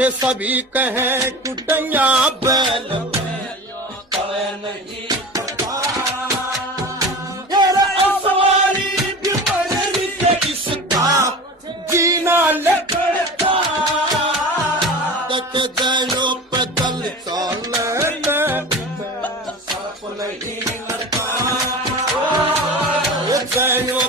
के सभी कहें कुटैया बैल नहीं मेरा सवारी भी मर्जी से इसका जीना लगता तक जयो पैदल चले सप नहीं लड़का जयो